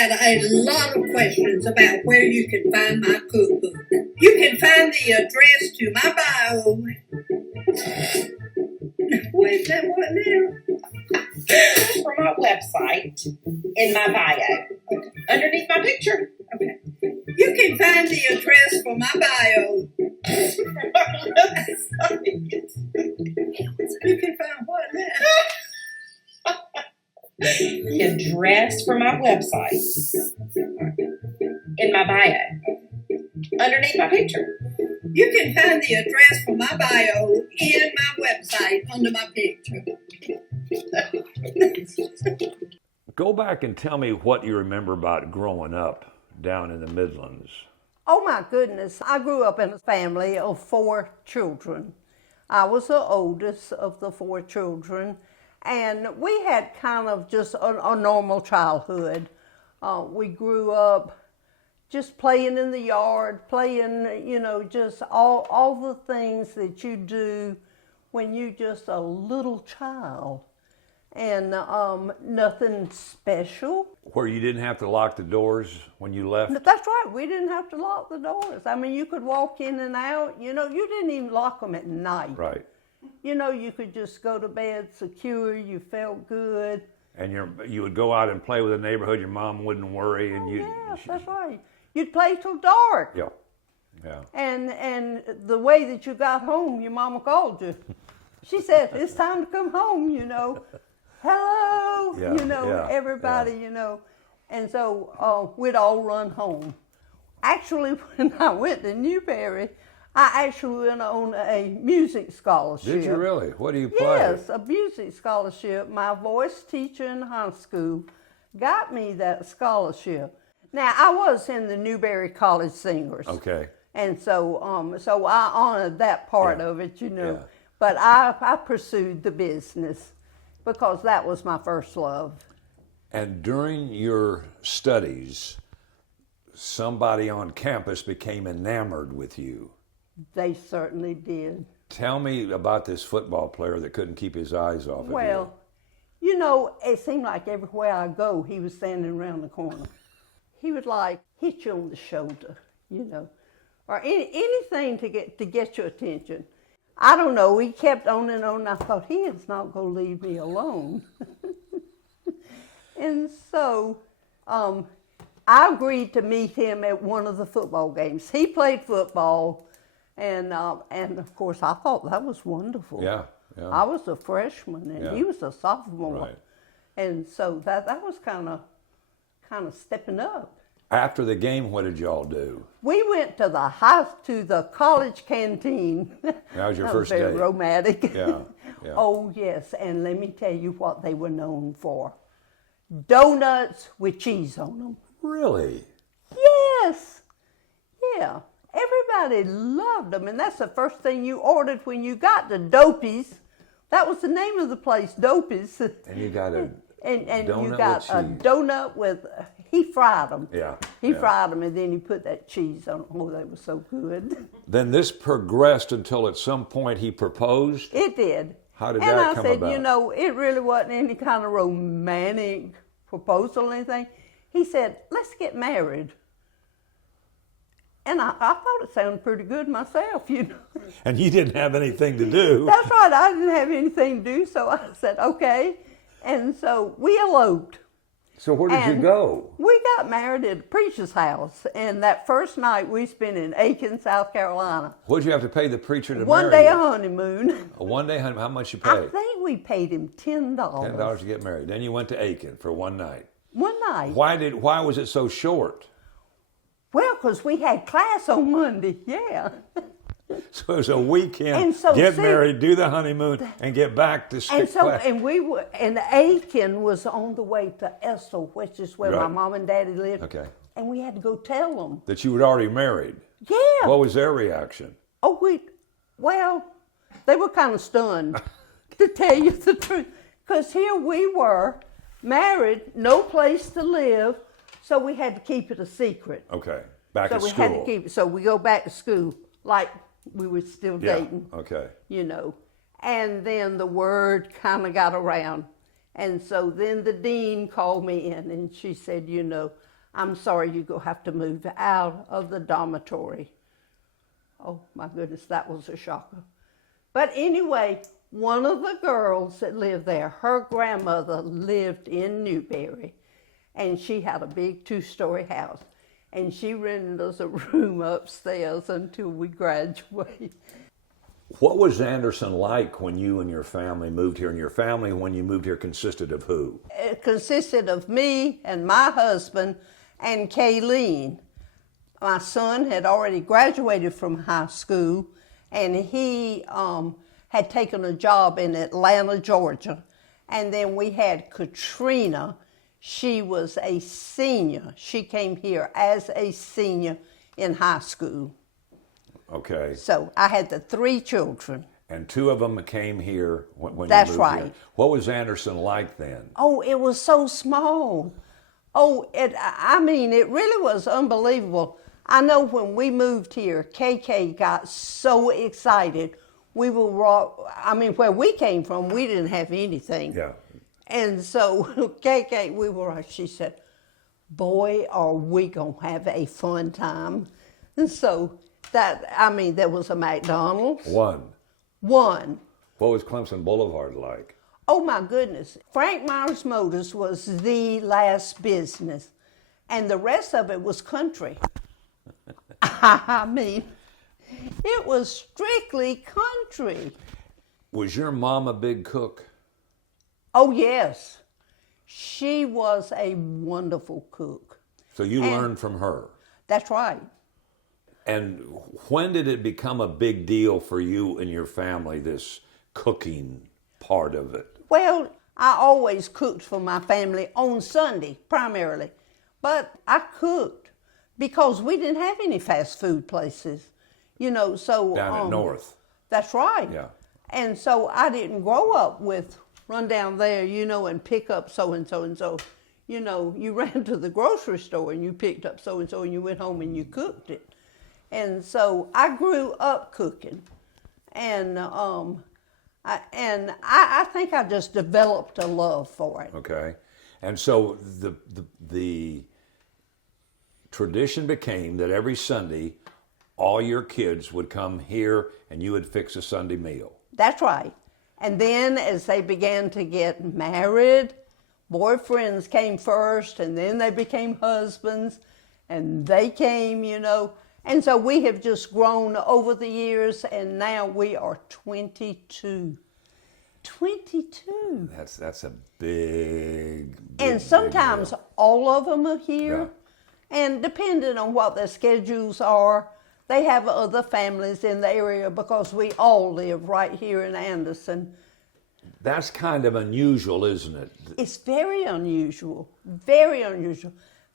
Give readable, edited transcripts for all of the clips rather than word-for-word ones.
had a lot of questions about where you can find my cookbook. You can find the address to my bio. Wait, that what now? From our website in my bio, underneath my picture. Okay. You can find the address for my bio. You can find what now? The address for my website in my bio, underneath my picture. You can find the address for my bio in my website under my picture. Go back and tell me what you remember about growing up down in the Midlands. Oh my goodness, I grew up in a family of 4 children. I was the oldest of the 4 children, and we had kind of just a normal childhood. We grew up just playing in the yard, playing, just all the things that you do when you're just a little child. And nothing special. Where you didn't have to lock the doors when you left? That's right, we didn't have to lock the doors. I mean, you could walk in and out, you didn't even lock them at night. Right. You could just go to bed secure, you felt good. And you would go out and play with the neighborhood, your mom wouldn't worry. And Yes, that's right. You'd play till dark. Yeah, yeah. And the way that you got home, your mama called you. She said, it's time to come home, Hello, everybody, And so we'd all run home. Actually, when I went to Newberry, I actually went on a music scholarship. Did you really? What do you play? Yes, a music scholarship. My voice teacher in high school got me that scholarship. Now, I was in the Newberry College Singers. Okay. And so I honored that part of it, Yeah. But I pursued the business because that was my first love. And during your studies, somebody on campus became enamored with you. They certainly did. Tell me about this football player that couldn't keep his eyes off of you. Well, it seemed like everywhere I go, he was standing around the corner. He would hit you on the shoulder, or anything to get your attention. I don't know, he kept on and on. I thought, he is not going to leave me alone. And so I agreed to meet him at one of the football games. He played football, and of course, I thought that was wonderful. Yeah. I was a freshman, and he was a sophomore. Right. And so that was kind of stepping up. After the game, what did y'all do? We went to the college canteen. That was your That first was very day. romantic. Yeah. Oh yes, and let me tell you what they were known for: donuts with cheese on them. Really? Yes. Yeah. Everybody loved them, and that's the first thing you ordered when you got to Dopey's. That was the name of the place, Dopey's. And you got a and donut you got with a cheese. donut with. He fried them. Yeah. He fried them, and then he put that cheese on them. Oh, they were so good. Then this progressed until at some point he proposed? It did. How did and that come I said, about? it really wasn't any kind of romantic proposal or anything. He said, let's get married. And I thought it sounded pretty good myself, And you didn't have anything to do. That's right, I didn't have anything to do, so I said, okay. And so we eloped. So where did you go? We got married at a preacher's house, and that first night we spent in Aiken, South Carolina. What did you have to pay the preacher to One marry day you? a honeymoon. A one day honeymoon. How much you pay? I think we paid him $10. $10 to get married. Then you went to Aiken for one night. One night. Why was it so short? Well, because we had class on Monday, yeah. So it was a weekend, And so, get married, do the honeymoon, and get back to class. And Aiken was on the way to Essel, which is where my Right. mom and daddy lived. Okay. And we had to go tell them. That you were already married. Yeah. What was their reaction? They were kind of stunned, to tell you the truth. Because here we were, married, no place to live, so we had to keep it a secret. Okay. Back at So we school. had to keep it. So we go back to school like we were still dating. Okay. And then the word kind of got around. And so then the dean called me in and she said, I'm sorry, you're going to have to move out of the dormitory. Oh, my goodness, that was a shocker. But anyway, one of the girls that lived there, her grandmother lived in Newberry, and she had a big 2-story house. And she rented us a room upstairs until we graduated. What was Anderson like when you and your family moved here? And your family, when you moved here, consisted of who? It consisted of me and my husband and Kayleen. My son had already graduated from high school, and he had taken a job in Atlanta, Georgia. And then we had Katrina. She was a senior. She came here as a senior in high school. Okay. So I had the 3 children. And 2 of them came here when you That's moved right. here. What was Anderson like then? Oh, it was so small. Oh, I mean, it really was unbelievable. I know when we moved here, KK got so excited. We were, where we came from, we didn't have anything. Yeah. And so KK, she said, boy, are we going to have a fun time. And so there was a McDonald's. One. What was Clemson Boulevard like? Oh my goodness. Frank Myers Motors was the last business, and the rest of it was country. I mean, it was strictly country. Was your mom a big cook? Oh, yes. She was a wonderful cook. So you learned from her? That's right. And when did it become a big deal for you and your family, this cooking part of it? Well, I always cooked for my family on Sunday, primarily. But I cooked because we didn't have any fast food places, so... Down at North. That's right. Yeah. And so I didn't grow up with run down there, and pick up so-and-so and so. You ran to the grocery store and you picked up so-and-so and you went home and you cooked it. And so I grew up cooking. And I think I just developed a love for it. Okay. And so the tradition became that every Sunday, all your kids would come here and you would fix a Sunday meal. That's right. And then as they began to get married, boyfriends came first, and then they became husbands, and they came, And so we have just grown over the years, and now we are 22. 22. That's a big And sometimes deal. all of them are here. Yeah. And depending on what their schedules are, they have other families in the area because we all live right here in Anderson. That's kind of unusual, isn't it? It's very unusual. Very unusual.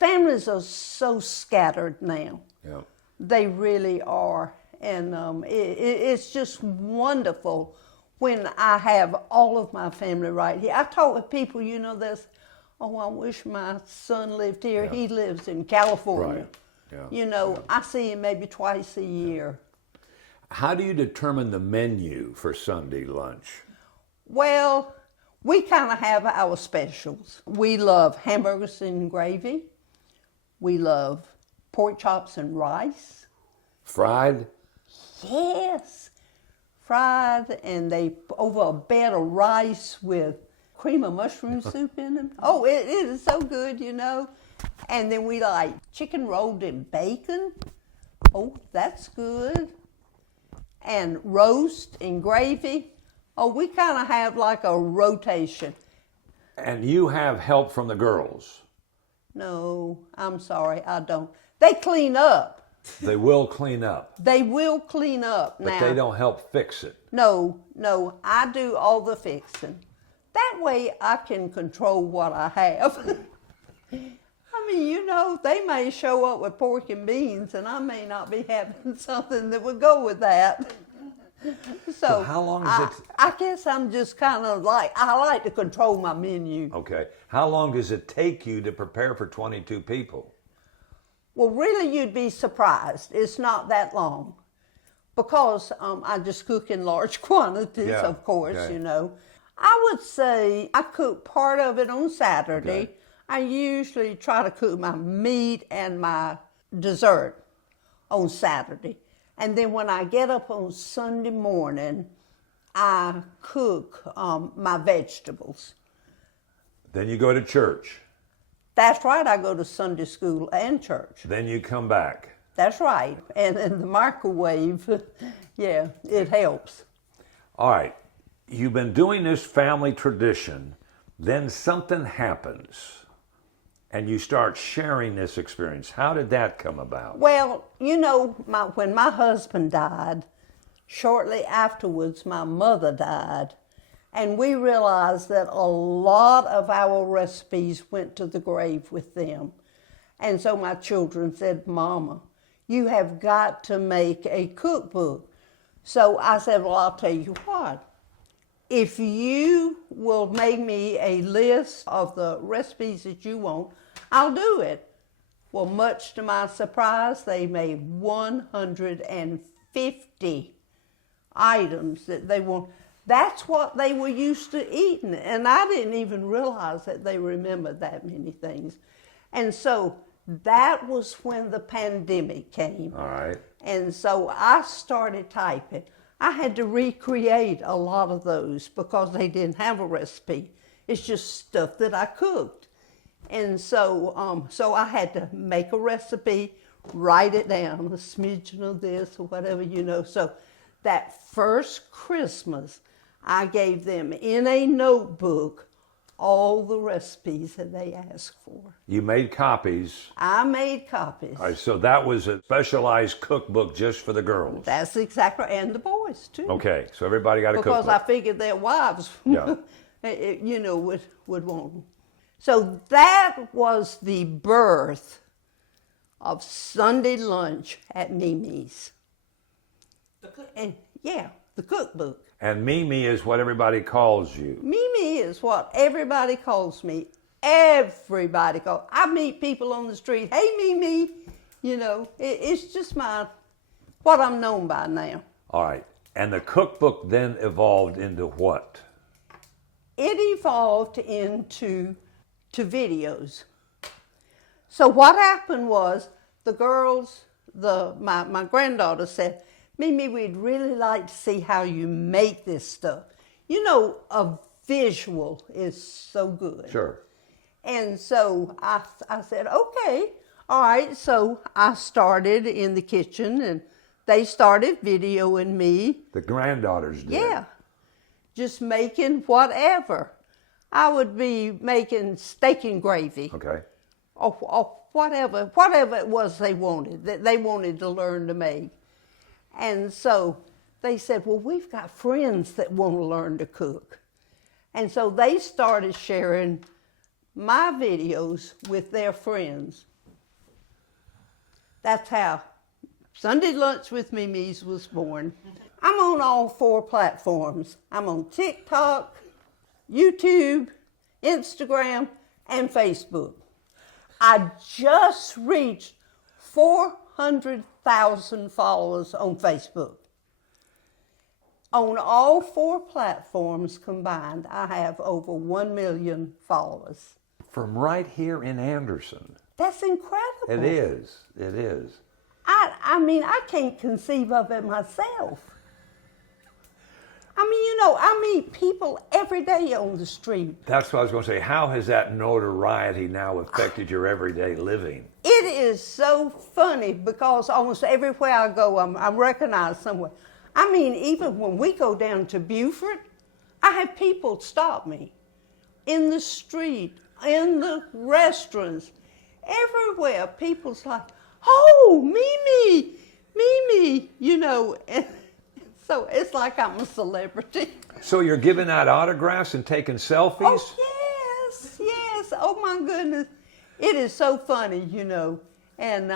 Families are so scattered now. Yeah. They really are. And it's just wonderful when I have all of my family right here. I talk with people, this, I wish my son lived here. Yeah. He lives in California. Right. Yeah. I see him maybe twice a year. How do you determine the menu for Sunday lunch? Well, we kind of have our specials. We love hamburgers and gravy. We love pork chops and rice. Fried? Yes. Fried, and they over a bed of rice with cream of mushroom soup in them. Oh, it is so good, And then we like chicken rolled in bacon. Oh, that's good. And roast and gravy. Oh, we kind of have like a rotation. And you have help from the girls? No, I'm sorry, I don't. They clean up. They will clean up. They will clean up now. But they don't help fix it. No, I do all the fixing. That way I can control what I have. They may show up with pork and beans, and I may not be having something that would go with that. So how long is it? I guess I'm just kind of I like to control my menu. Okay. How long does it take you to prepare for 22 people? Well, really, you'd be surprised. It's not that long. Because I just cook in large quantities, of course, okay. I would say I cook part of it on Saturday. Okay. I usually try to cook my meat and my dessert on Saturday. And then when I get up on Sunday morning, I cook my vegetables. Then you go to church. That's right, I go to Sunday school and church. Then you come back. That's right. And in the microwave, yeah, it helps. All right. You've been doing this family tradition. Then something happens. And you start sharing this experience. How did that come about? Well, you know, when my husband died, shortly afterwards, my mother died. And we realized that a lot of our recipes went to the grave with them. And so my children said, Mama, you have got to make a cookbook. So I said, well, I'll tell you what. If you will make me a list of the recipes that you want, I'll do it. Well, much to my surprise, they made 150 items that they want. That's what they were used to eating. And I didn't even realize that they remembered that many things. And so that was when the pandemic came. All right. And so I started typing. I had to recreate a lot of those because they didn't have a recipe. It's just stuff that I cooked. And so, so I had to make a recipe, write it down, a smidgen of this or whatever, you know. So that first Christmas, I gave them in a notebook all the recipes that they asked for. You made copies. I made copies. All right, so that was a specialized cookbook just for the girls. That's exactly, and the boys too. Okay, so everybody got a because cookbook. I figured their wives, Yeah. you know, would want them. So that was the birth of Sunday lunch at MeMe's. And yeah, the cookbook. And MeMe is what everybody calls you. MeMe is what everybody calls me. Everybody calls. I meet people on the street. Hey, MeMe. You know, it's just what I'm known by now. All right. And the cookbook then evolved into what? It evolved into videos. So what happened was the girls, my granddaughter said, Mimi, we'd really like to see how you make this stuff. You know, a visual is so good. Sure. And so I said, okay, all right. So I started in the kitchen and they started videoing me. The granddaughters did. Yeah. Just making whatever. I would be making steak and gravy. Okay. Or whatever it was they wanted, that they wanted to learn to make. And so they said, well, we've got friends that want to learn to cook. And so they started sharing my videos with their friends. That's how Sunday Lunch with MeMe's was born. I'm on all 4 platforms. I'm on TikTok, YouTube, Instagram, and Facebook. I just reached 400,000 followers on Facebook. On all 4 platforms combined, I have over 1 million followers. From right here in Anderson. That's incredible. It is. It is. I mean, I can't conceive of it myself. I mean, you know, I meet people every day on the street. That's what I was going to say. How has that notoriety now affected your everyday living? It is so funny because almost everywhere I go, I'm recognized somewhere. I mean, even when we go down to Beaufort, I have people stop me in the street, in the restaurants, everywhere. People's like, oh, Mimi, you know. And so it's like I'm a celebrity. So you're giving out autographs and taking selfies? Oh, yes. Oh, my goodness. It is so funny, you know. And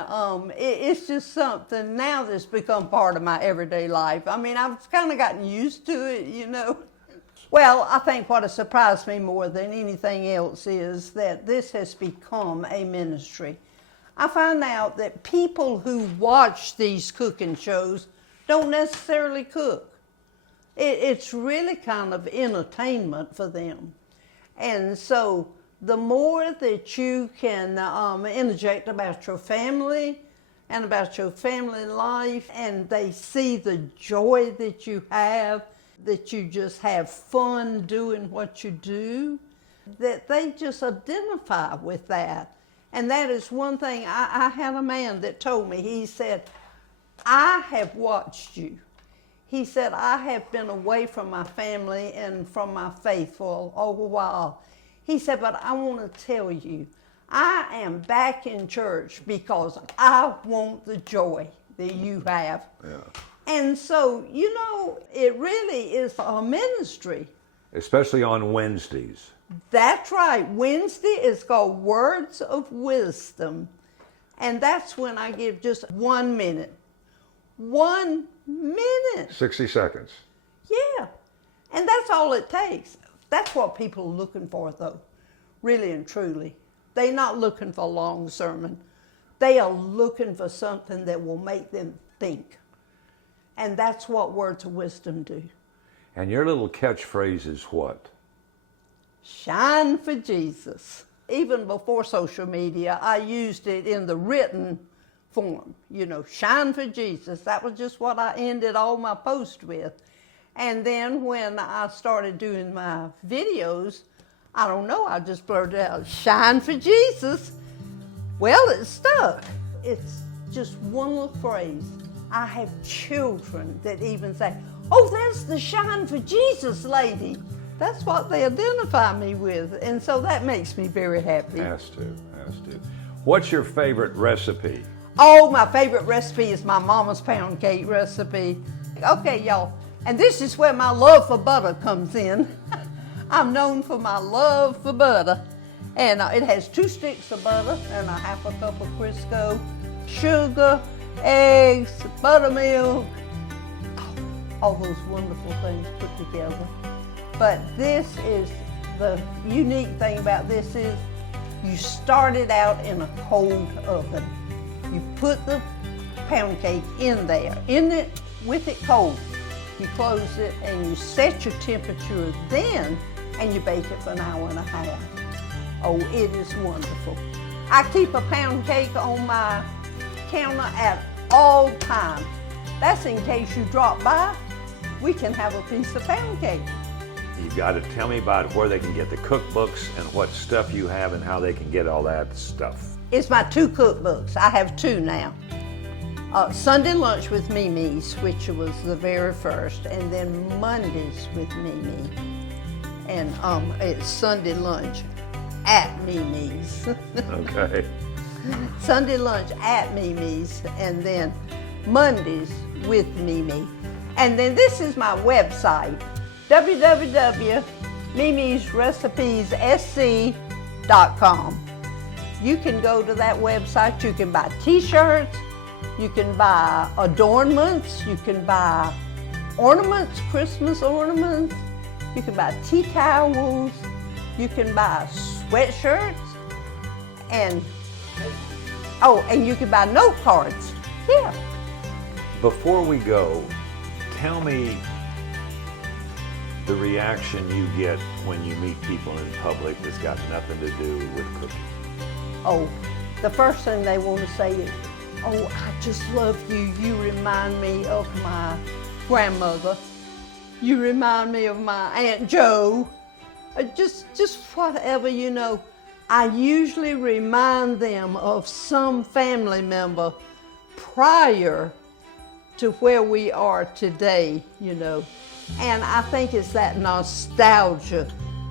it's just something now that's become part of my everyday life. I mean, I've kind of gotten used to it, you know. Well, I think what has surprised me more than anything else is that this has become a ministry. I find out that people who watch these cooking shows don't necessarily cook. It's really kind of entertainment for them. And so the more that you can interject about your family and about your family life, and they see the joy that you have, that you just have fun doing what you do, that they just identify with that. And that is one thing. I had a man that told me, he said, I have watched you. He said, I have been away from my family and from my faith for a while. He said, but I want to tell you, I am back in church because I want the joy that you have. Yeah. And so, you know, it really is a ministry. Especially on Wednesdays. That's right. Wednesday is called Words of Wisdom. And that's when I give just 1 minute. 1 minute. 60 seconds. Yeah. And that's all it takes. That's what people are looking for, though, really and truly. They're not looking for a long sermon. They are looking for something that will make them think. And that's what Words of Wisdom do. And your little catchphrase is what? Shine for Jesus. Even before social media, I used it in the written form. You know, shine for Jesus. That was just what I ended all my posts with. And then when I started doing my videos, I don't know, I just blurted out, shine for Jesus. Well, it stuck. It's just one little phrase. I have children that even say, oh, that's the Shine for Jesus lady. That's what they identify me with. And so that makes me very happy. Has to. What's your favorite recipe? Oh, my favorite recipe is my mama's pound cake recipe. Okay, y'all. And this is where my love for butter comes in. I'm known for my love for butter. And it has 2 sticks of butter and a half a cup of Crisco, sugar, eggs, buttermilk, all those wonderful things put together. But this is the unique thing about this is you start it out in a cold oven. You put the pound cake in there, with it cold. You close it and you set your temperature then, and you bake it for an hour and a half. Oh, it is wonderful. I keep a pound cake on my counter at all times. That's in case you drop by, we can have a piece of pound cake. You've got to tell me about where they can get the cookbooks and what stuff you have and how they can get all that stuff. It's my 2 cookbooks. I have 2 now. Sunday Lunch with MeMe's, which was the very first, and then Mondays with MeMe. And it's Sunday Lunch at MeMe's. Okay. Sunday Lunch at MeMe's, and then Mondays with MeMe. And then this is my website, www.memesrecipessc.com. You can go to that website. You can buy t-shirts, you can buy adornments, you can buy ornaments, Christmas ornaments, you can buy tea towels, you can buy sweatshirts, and you can buy note cards. Yeah. Before we go, tell me the reaction you get when you meet people in public that's got nothing to do with cooking. Oh, the first thing they want to say is, oh, I just love you. You remind me of my grandmother. You remind me of my Aunt Jo. Just whatever, you know. I usually remind them of some family member prior to where we are today, you know. And I think it's that nostalgia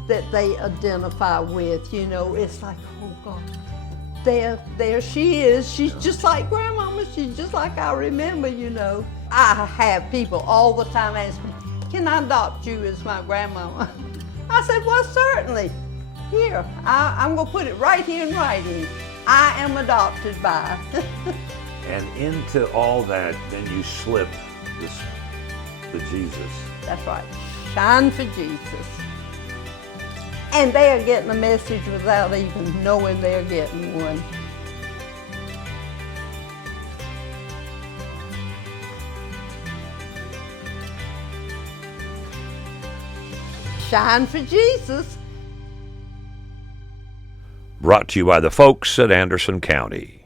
that they identify with, you know. It's like, oh God, there she is. She's just like Grandmama. She's just like I remember, you know. I have people all the time ask me, can I adopt you as my grandmama? I said, well, certainly. Here, I'm going to put it right here in writing. I am adopted by. And into all that, then you slip the Jesus. That's right. Shine for Jesus. And they are getting a message without even knowing they're getting one. Shine for Jesus. Brought to you by the folks at Anderson County.